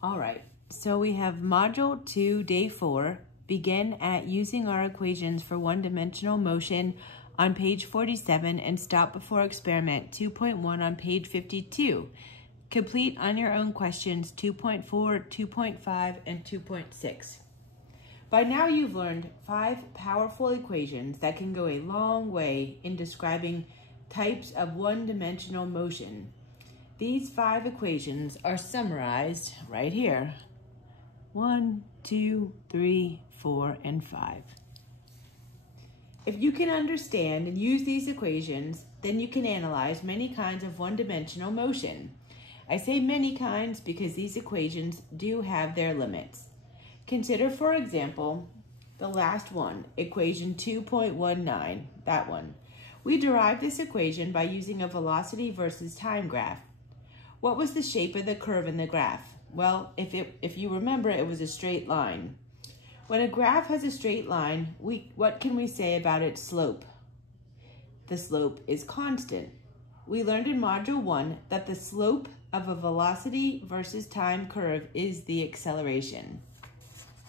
All right, so we have Module 2, Day 4, begin at using our equations for one-dimensional motion on page 47 and stop before experiment 2.1 on page 52. Complete on your own questions 2.4, 2.5, and 2.6. By now you've learned 5 powerful equations that can go a long way in describing types of one-dimensional motion. These 5 equations are summarized right here. 1, 2, 3, 4, and 5. If you can understand and use these equations, then you can analyze many kinds of one-dimensional motion. I say many kinds because these equations do have their limits. Consider, for example, the last one, equation 2.19, that one. We derived this equation by using a velocity versus time graph. What was the shape of the curve in the graph? Well, if you remember, it was a straight line. When a graph has a straight line, what can we say about its slope? The slope is constant. We learned in Module 1 that the slope of a velocity versus time curve is the acceleration.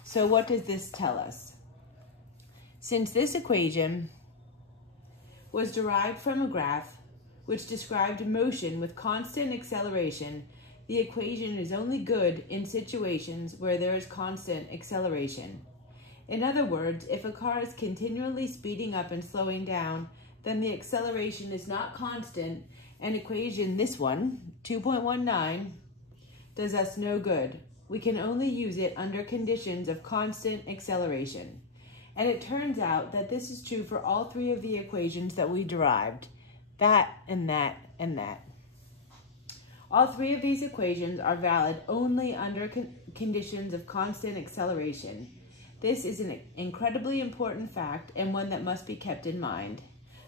So what does this tell us? Since this equation was derived from a graph which described motion with constant acceleration, the equation is only good in situations where there is constant acceleration. In other words, if a car is continually speeding up and slowing down, then the acceleration is not constant, and equation, this one, 2.19, does us no good. We can only use it under conditions of constant acceleration. And it turns out that this is true for all 3 of the equations that we derived. That, and that, and that. All 3 of these equations are valid only under conditions of constant acceleration. This is an incredibly important fact and one that must be kept in mind.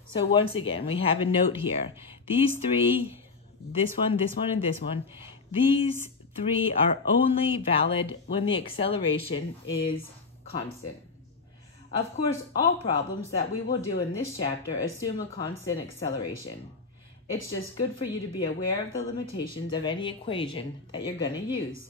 So once again, we have a note here. These 3, this one, and this one, these 3 are only valid when the acceleration is constant. Of course, all problems that we will do in this chapter assume a constant acceleration. It's just good for you to be aware of the limitations of any equation that you're going to use.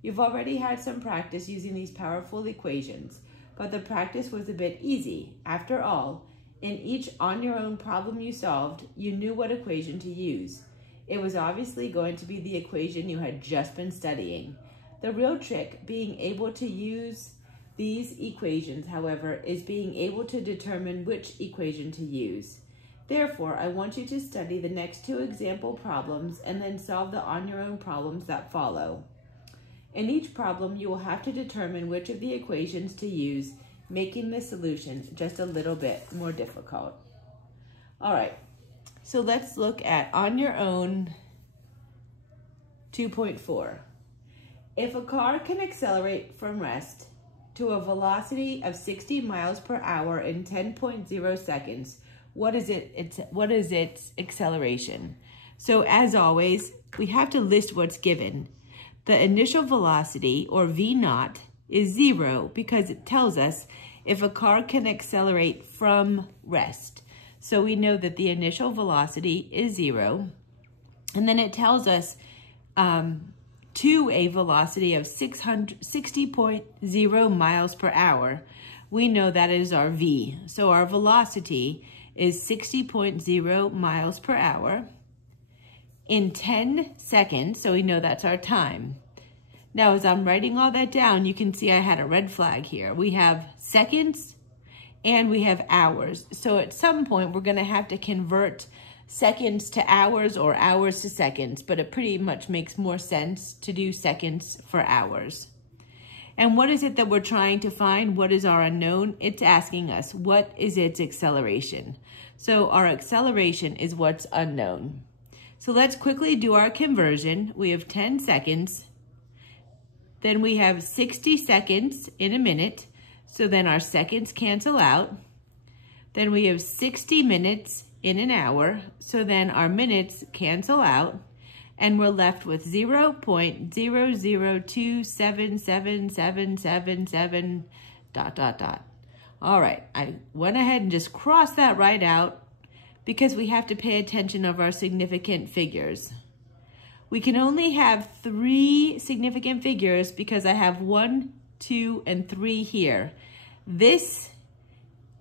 You've already had some practice using these powerful equations, but the practice was a bit easy. After all, in each on-your-own problem you solved, you knew what equation to use. It was obviously going to be the equation you had just been studying. The real trick being able to use these equations, however, is being able to determine which equation to use. Therefore, I want you to study the next 2 example problems and then solve the on-your-own problems that follow. In each problem, you will have to determine which of the equations to use, making the solution just a little bit more difficult. All right, so let's look at on your own 2.4. If a car can accelerate from rest to a velocity of 60 miles per hour in 10.0 seconds, what is its acceleration? So as always, we have to list what's given. The initial velocity, or V0, is 0 because it tells us if a car can accelerate from rest. So we know that the initial velocity is 0. And then it tells us to a velocity of 60.0 miles per hour. We know that is our V. So our velocity is 60.0 miles per hour in 10 seconds. So we know that's our time. Now, as I'm writing all that down, you can see I had a red flag here. We have seconds and we have hours. So at some point, we're going to have to convert seconds to hours or hours to seconds, but it pretty much makes more sense to do seconds for hours. And what is it that we're trying to find? What is our unknown? It's asking us, what is its acceleration? So our acceleration is what's unknown. So let's quickly do our conversion. We have 10 seconds. Then we have 60 seconds in a minute. So then our seconds cancel out. Then we have 60 minutes in an hour. So then our minutes cancel out. And we're left with 0.0027777 ... All right, I went ahead and just crossed that right out because we have to pay attention of our significant figures. We can only have 3 significant figures because I have 1, 2, and 3 here. This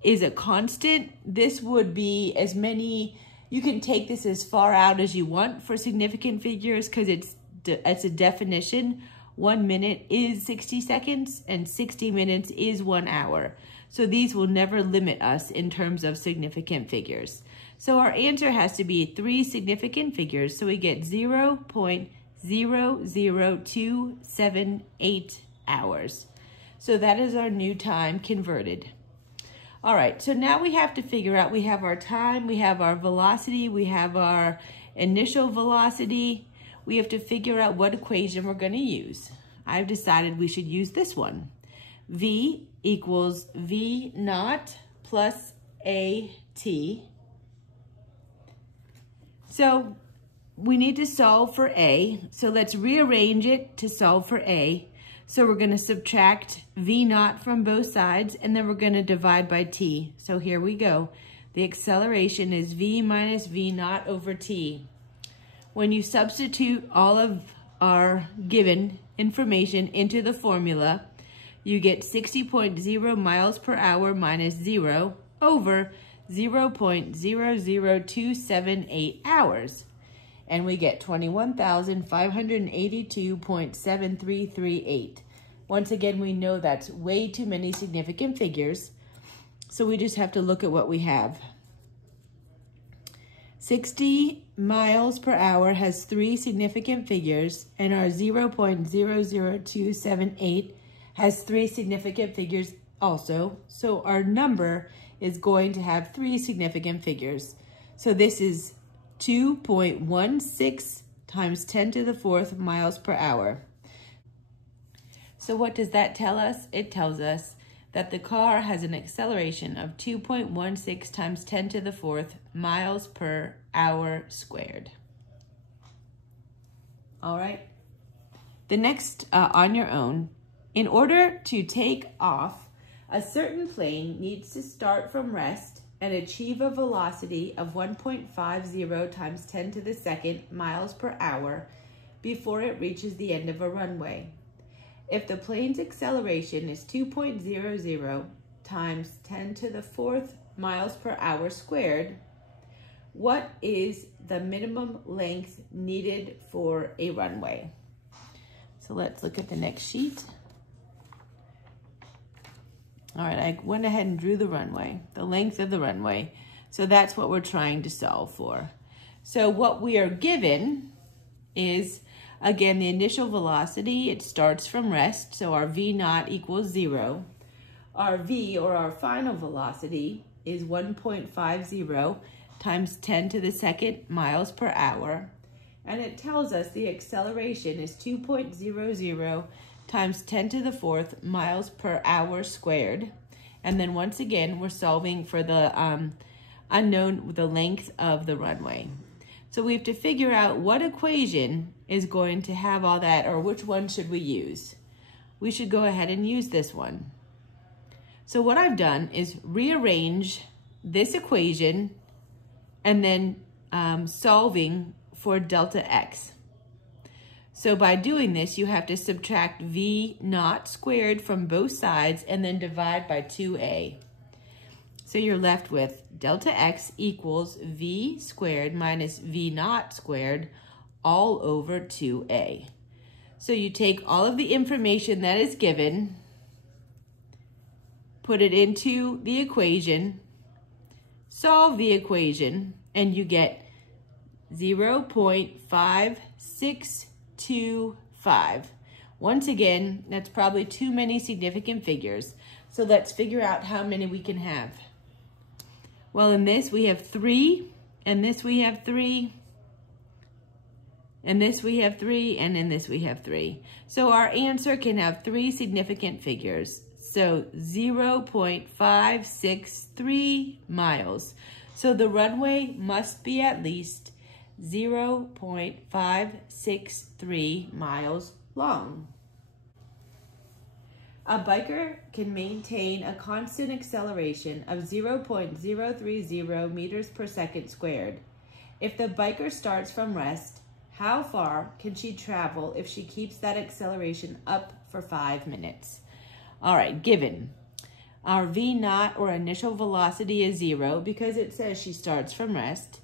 is a constant. This would be as many, you can take this as far out as you want for significant figures because it's a definition. 1 minute is 60 seconds and 60 minutes is 1 hour. So these will never limit us in terms of significant figures. So our answer has to be 3 significant figures. So we get 0.00278 hours. So that is our new time converted. All right, so now we have to figure out, we have our time, we have our velocity, we have our initial velocity. We have to figure out what equation we're going to use. I've decided we should use this one. V equals V naught plus AT. So we need to solve for A. So let's rearrange it to solve for A. So we're going to subtract V naught from both sides, and then we're going to divide by T. So here we go. The acceleration is V minus V naught over T. When you substitute all of our given information into the formula, you get 60.0 miles per hour minus 0 over 0.00278 hours. And we get 21,582.7338. Once again, we know that's way too many significant figures, so we just have to look at what we have. 60 miles per hour has 3 significant figures, and our 0.00278 has 3 significant figures also. So our number is going to have 3 significant figures. So this is 2.16 times 10 to the 4th miles per hour. So what does that tell us? It tells us that the car has an acceleration of 2.16 times 10 to the 4th miles per hour squared. All right. The next, on your own, in order to take off, a certain plane needs to start from rest and achieve a velocity of 1.50 times 10 to the 2nd miles per hour before it reaches the end of a runway. If the plane's acceleration is 2.00 times 10 to the 4th miles per hour squared, what is the minimum length needed for a runway? So let's look at the next sheet. All right, I went ahead and drew the runway, the length of the runway. So that's what we're trying to solve for. So what we are given is, again, the initial velocity. It starts from rest, so our V naught equals 0. Our V, or our final velocity, is 1.50 times 10 to the 2nd miles per hour. And it tells us the acceleration is 2.00 times 10 to the 4th miles per hour squared. And then once again, we're solving for the unknown, the length of the runway. So we have to figure out what equation is going to have all that, or which one should we use? We should go ahead and use this one. So what I've done is rearrange this equation and then solving for delta x. So by doing this, you have to subtract V naught squared from both sides and then divide by 2a. So you're left with delta x equals V squared minus V naught squared all over 2a. So you take all of the information that is given, put it into the equation, solve the equation, and you get 0.5625. Once again, that's probably too many significant figures. So let's figure out how many we can have. Well, in this we have 3, and this we have 3, and this we have 3, and in this we have 3. So our answer can have 3 significant figures. So 0.563 miles. So the runway must be at least 0.563 miles long. A biker can maintain a constant acceleration of 0.030 meters per second squared. If the biker starts from rest How far can she travel if she keeps that acceleration up for 5 minutes? All right, given. Our V naught, or initial velocity, is 0 because it says she starts from rest.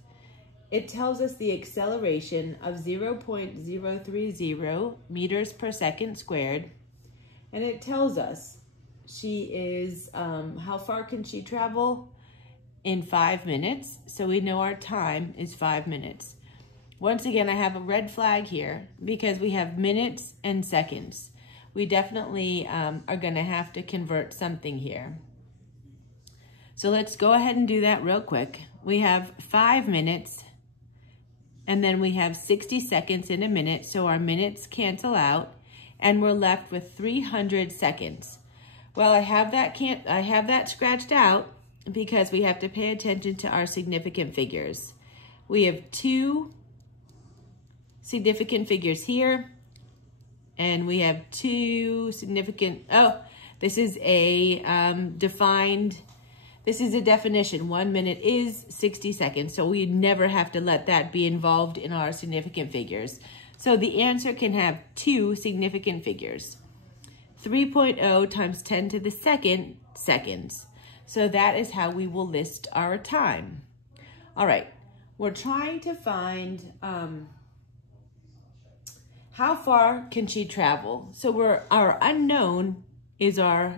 It tells us the acceleration of 0.030 meters per second squared. And it tells us she is, how far can she travel? In 5 minutes. So we know our time is 5 minutes. Once again, I have a red flag here because we have minutes and seconds. We definitely are going to have to convert something here. So let's go ahead and do that real quick. We have 5 minutes, and then we have 60 seconds in a minute, so our minutes cancel out, and we're left with 300 seconds. Well, I have that scratched out because we have to pay attention to our significant figures. We have 2 significant figures here, and we have 2 significant, this is a this is a definition. 1 minute is 60 seconds, so we never have to let that be involved in our significant figures. So the answer can have 2 significant figures. 3.0 times 10 to the second seconds. So that is how we will list our time. All right, we're trying to find how far can she travel? So our unknown is our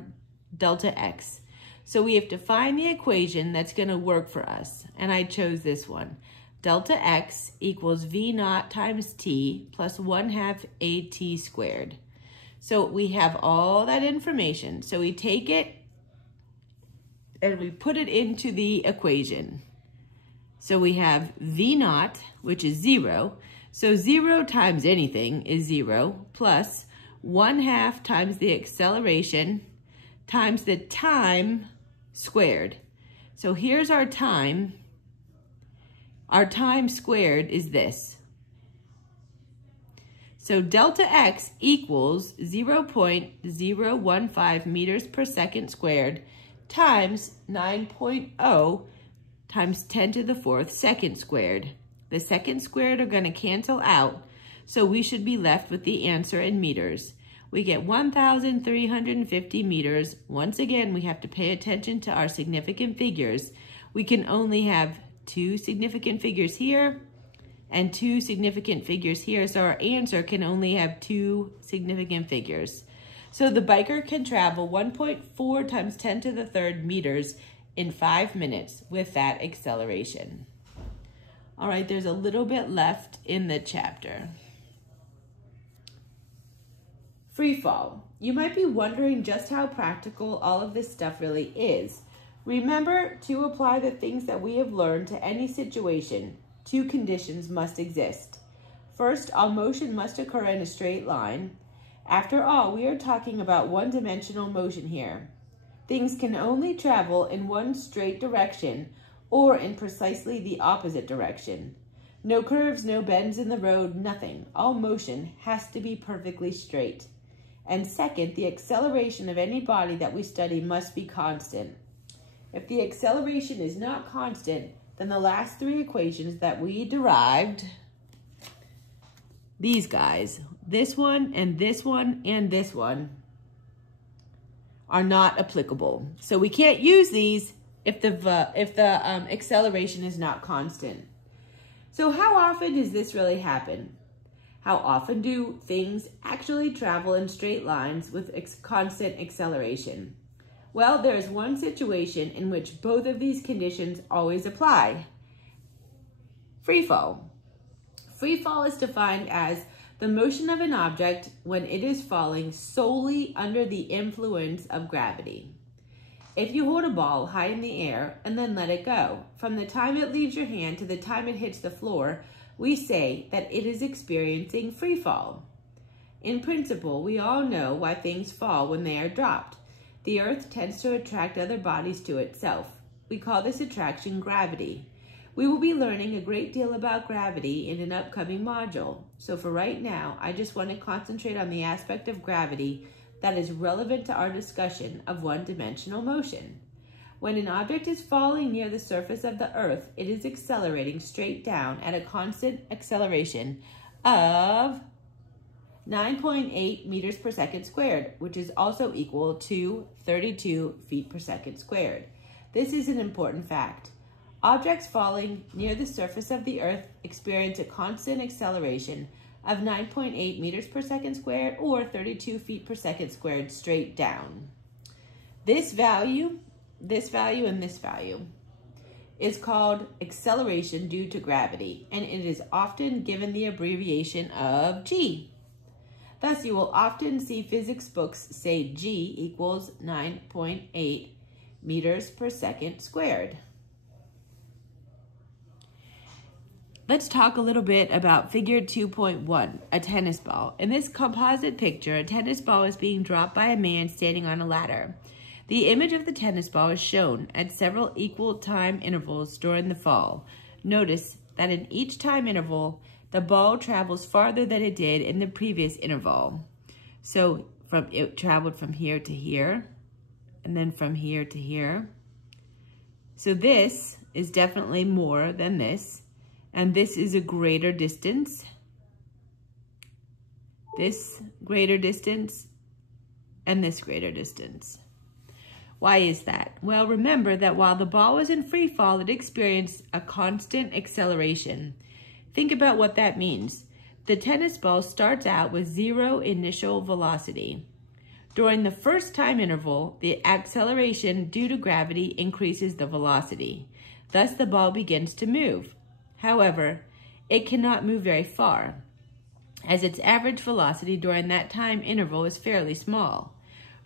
delta x. So we have to find the equation that's going to work for us. And I chose this one. Delta x equals v naught times t plus 1/2 at squared. So we have all that information. So we take it and we put it into the equation. So we have v naught, which is 0. So 0 times anything is 0, plus 1/2 times the acceleration times the time squared. So here's our time. Our time squared is this. So delta x equals 0.015 meters per second squared times 9.0 times 10 to the 4th second squared. The second squared are going to cancel out, so we should be left with the answer in meters. We get 1,350 meters. Once again, we have to pay attention to our significant figures. We can only have 2 significant figures here and 2 significant figures here, so our answer can only have 2 significant figures. So the biker can travel 1.4 times 10 to the 3rd meters in 5 minutes with that acceleration. All right, there's a little bit left in the chapter. Free fall. You might be wondering just how practical all of this stuff really is. Remember to apply the things that we have learned to any situation. 2 conditions must exist. First, all motion must occur in a straight line. After all, we are talking about one-dimensional motion here. Things can only travel in one straight direction or in precisely the opposite direction. No curves, no bends in the road, nothing. All motion has to be perfectly straight. And second, the acceleration of any body that we study must be constant. If the acceleration is not constant, then the last 3 equations that we derived, these guys, this one and this one and this one, are not applicable. So we can't use these if the acceleration is not constant. So how often does this really happen? How often do things actually travel in straight lines with constant acceleration? Well, there is one situation in which both of these conditions always apply. Free fall. Free fall is defined as the motion of an object when it is falling solely under the influence of gravity. If you hold a ball high in the air and then let it go, from the time it leaves your hand to the time it hits the floor, we say that it is experiencing free fall. In principle, we all know why things fall when they are dropped. The earth tends to attract other bodies to itself. We call this attraction gravity. We will be learning a great deal about gravity in an upcoming module. So for right now, I just want to concentrate on the aspect of gravity that is relevant to our discussion of one-dimensional motion. When an object is falling near the surface of the earth, it is accelerating straight down at a constant acceleration of 9.8 meters per second squared, which is also equal to 32 feet per second squared. This is an important fact. Objects falling near the surface of the Earth experience a constant acceleration of 9.8 meters per second squared or 32 feet per second squared straight down. This value, and this value is called acceleration due to gravity, and it is often given the abbreviation of g. Thus, you will often see physics books say g equals 9.8 meters per second squared. Let's talk a little bit about figure 2.1, a tennis ball. In this composite picture, a tennis ball is being dropped by a man standing on a ladder. The image of the tennis ball is shown at several equal time intervals during the fall. Notice that in each time interval, the ball travels farther than it did in the previous interval. So it traveled from here to here, and then from here to here. So this is definitely more than this, and this is a greater distance. This greater distance, and this greater distance. Why is that? Well, remember that while the ball was in free fall, it experienced a constant acceleration. Think about what that means. The tennis ball starts out with 0 initial velocity. During the first time interval, the acceleration due to gravity increases the velocity. Thus, the ball begins to move. However, it cannot move very far, as its average velocity during that time interval is fairly small.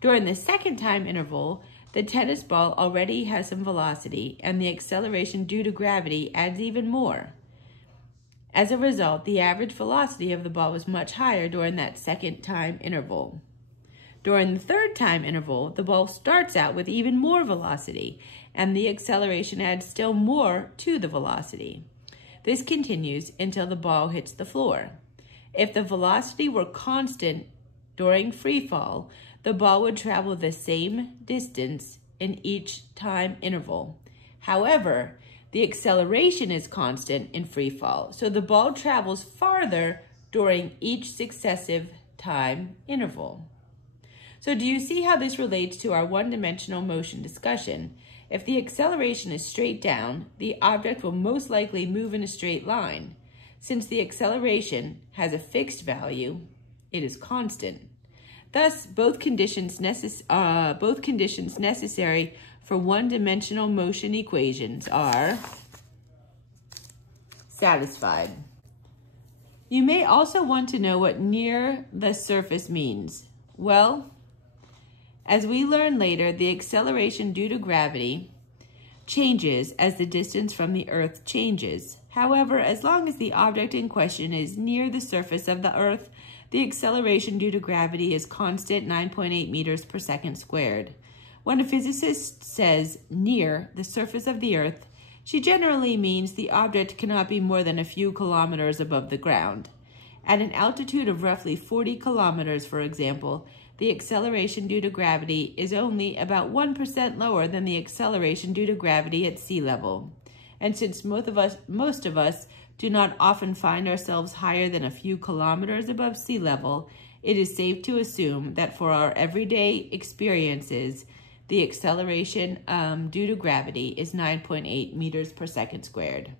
During the second time interval, the tennis ball already has some velocity, and the acceleration due to gravity adds even more. As a result, the average velocity of the ball was much higher during that second time interval. During the third time interval, the ball starts out with even more velocity, and the acceleration adds still more to the velocity. This continues until the ball hits the floor. If the velocity were constant during free fall, the ball would travel the same distance in each time interval. However, the acceleration is constant in free fall, so the ball travels farther during each successive time interval. So do you see how this relates to our one-dimensional motion discussion? If the acceleration is straight down, the object will most likely move in a straight line. Since the acceleration has a fixed value, it is constant. Thus, both conditions necessary for one-dimensional motion equations are satisfied. You may also want to know what near the surface means. Well, as we learn later, the acceleration due to gravity changes as the distance from the Earth changes. However, as long as the object in question is near the surface of the Earth, the acceleration due to gravity is constant 9.8 meters per second squared. When a physicist says near the surface of the Earth, she generally means the object cannot be more than a few kilometers above the ground. At an altitude of roughly 40 kilometers, for example, the acceleration due to gravity is only about 1% lower than the acceleration due to gravity at sea level. And since most of us do not often find ourselves higher than a few kilometers above sea level, it is safe to assume that for our everyday experiences, the acceleration due to gravity is 9.8 meters per second squared.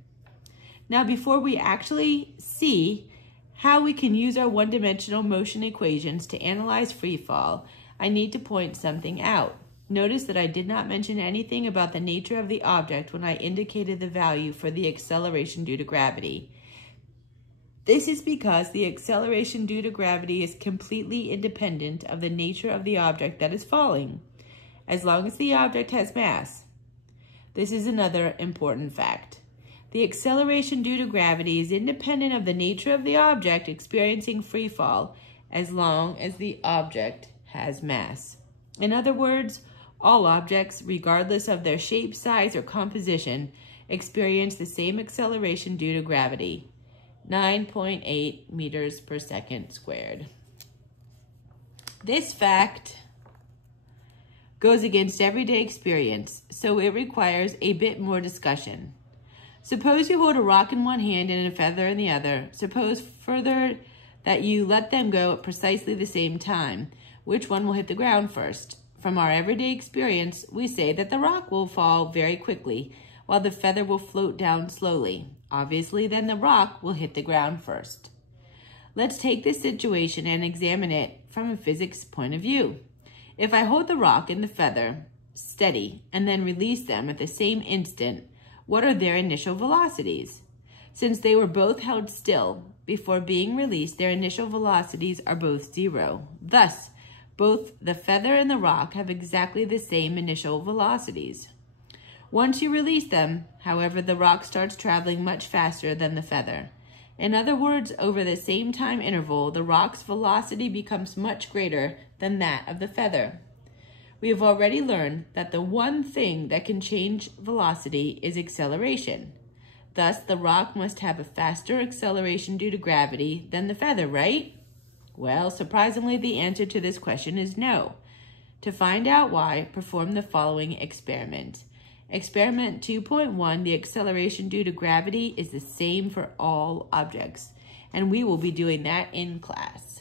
Now, before we actually see how we can use our one-dimensional motion equations to analyze free fall, I need to point something out. Notice that I did not mention anything about the nature of the object when I indicated the value for the acceleration due to gravity. This is because the acceleration due to gravity is completely independent of the nature of the object that is falling, as long as the object has mass. This is another important fact. The acceleration due to gravity is independent of the nature of the object experiencing free fall, as long as the object has mass. In other words, all objects, regardless of their shape, size, or composition, experience the same acceleration due to gravity, 9.8 meters per second squared. This fact goes against everyday experience, so it requires a bit more discussion. Suppose you hold a rock in one hand and a feather in the other. Suppose further that you let them go at precisely the same time. Which one will hit the ground first? From our everyday experience, we say that the rock will fall very quickly, while the feather will float down slowly. Obviously, then the rock will hit the ground first. Let's take this situation and examine it from a physics point of view. If I hold the rock and the feather steady and then release them at the same instant, what are their initial velocities? Since they were both held still before being released, their initial velocities are both 0. Thus, both the feather and the rock have exactly the same initial velocities. Once you release them, however, the rock starts traveling much faster than the feather. In other words, over the same time interval, the rock's velocity becomes much greater than that of the feather. We have already learned that the one thing that can change velocity is acceleration. Thus, the rock must have a faster acceleration due to gravity than the feather, right? Well, surprisingly, the answer to this question is no. To find out why, perform the following experiment. Experiment 2.1, the acceleration due to gravity is the same for all objects, and we will be doing that in class.